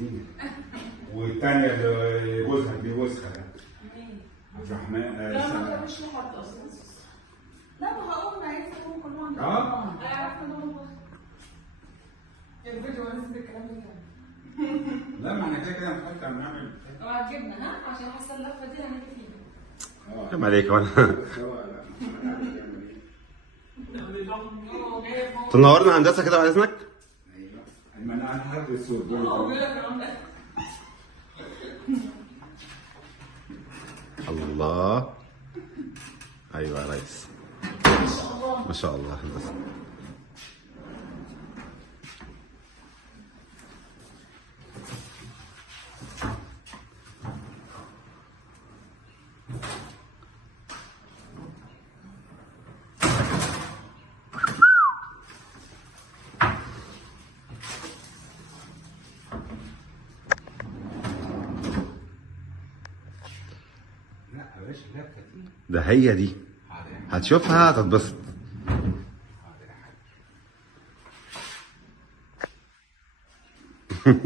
زينة. والتانية اللي جوزها دي وسخة ده. عبد الرحمن لا ما مش لحد اصلا. لا ما هقوم عايز اقوم كلهم انا عارفه ان هم الفيديو انا نسيت الكلام ده. لا ما احنا كده كده هنحط هنعمل. اوعى تجيبنا ها عشان حاسه اللفه دي هنيجي فيها. اه كم عليك وانا تنورنا هندسه كده بعد اذنك. ايوه ما انا هدرس الصوت. الله. ايوه يا ريس ما شاء الله هندسه. لا يا باشا اللفة دي. ده هي دي هتشوفها هتتبسط. حاضر يا حاج.